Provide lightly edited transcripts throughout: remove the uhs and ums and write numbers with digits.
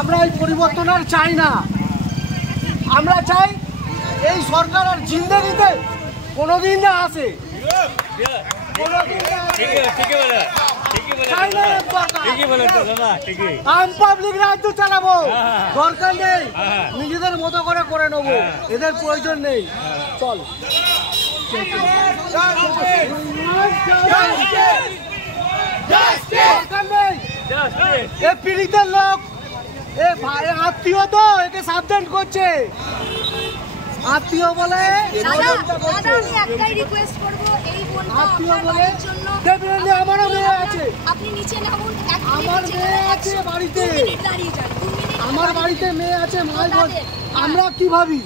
আমরা এই পরিবর্তন আর চাই না। আমরা চাই এই সরকার আর জিন্দেগিতে কোনোদিন না আসে। আম পাবলিক রাজ্য চালাবো, দরকার নেই নিজেদের মতো করে নেবো, এদের প্রয়োজন নেই। চল পীড়িতের লোক আত্মীয় তো একে সাবধান করছে, আত্মীয় বলে আত্মীয় বলে আমারও মেয়ে আছে, আমার মেয়ে আছে বাড়িতে, আমার বাড়িতে মেয়ে আছে। আমরা কি ভাবি?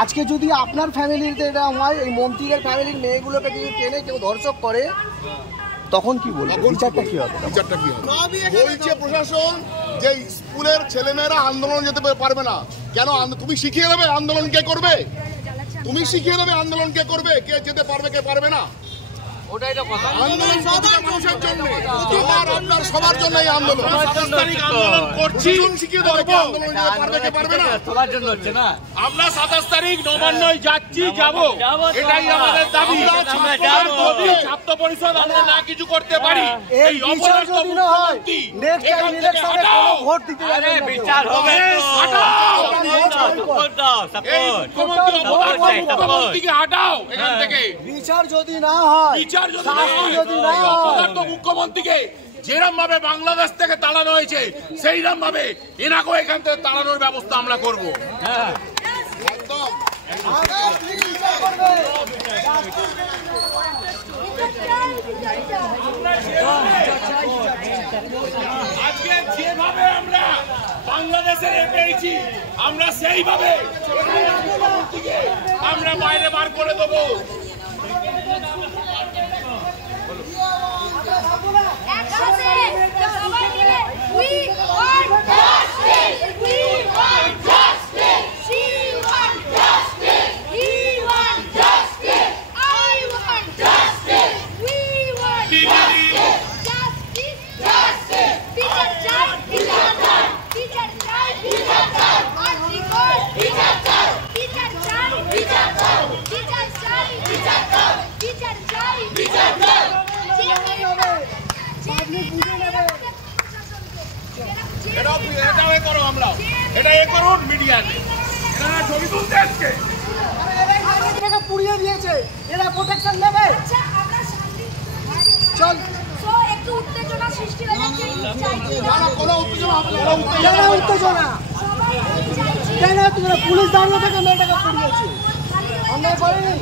আজকে যদি আপনার ফ্যামিলিতে এটা হয়, এই মন্ত্রীদের ফ্যামিলির মেয়েগুলোকে যদি টেনে কেউ ধর্ষক করে, তখন কি বলবো? বিচারটা কি হবে? বিচারটা কি হবে? বলছে প্রশাসন যে স্কুলের ছেলেমেয়েরা আন্দোলন যেতে পারবে না। কেন? তুমি শিখিয়ে দেবে আন্দোলন কে করবে? তুমি শিখিয়ে দেবে আন্দোলন কে করবে, কে যেতে পারবে কে পারবে না। ওটাই তো কথা। আন্দোলন মানুষের জন্য, আমার আপনার সবার জন্য এই আন্দোলন। আন্দোলন করছি, শিখিয়ে দেবে কে আন্দোলন যেতে পারবে কে পারবে না। সবার জন্য হচ্ছে না। আমরা 27 তারিখ নবান্নয় যাচ্ছি, যাব, এটাই আমাদের দাবি। ছাত্র পরিষদ আমরা না কিছু করতে পারি, এই অপরাধ মুখ্যমন্ত্রী এখান থেকে হটাও। ভোট দিতে যাবে, বিচার হবে, হটাও। মুখ্যমন্ত্রীকে হটাও এখান থেকে। বিচার যদি না হয়, বিচার যদি না হয়, অপদার্থ মুখ্যমন্ত্রীকে যেরকম ভাবে বাংলাদেশ থেকে তাড়ানো হয়েছে সেইরকম ভাবে এনাকেও এখান থেকে তাড়ানোর ব্যবস্থা আমরা করব। আজকে যেভাবে আমরা বাংলাদেশে পেয়েছি, আমরা সেইভাবে আমরা বাইরে বার করে দেবো। পুড়িয়ে দিয়েছে, এরা প্রোটেকশন নেবে। চল একটু উত্তেজনা সৃষ্টি হয়ে যাচ্ছে। উত্তেজনা কেন? পুলিশ দাঁড়িয়ে থেকে মেয়েটাকে পুড়িয়েছে, আমরা করিনি।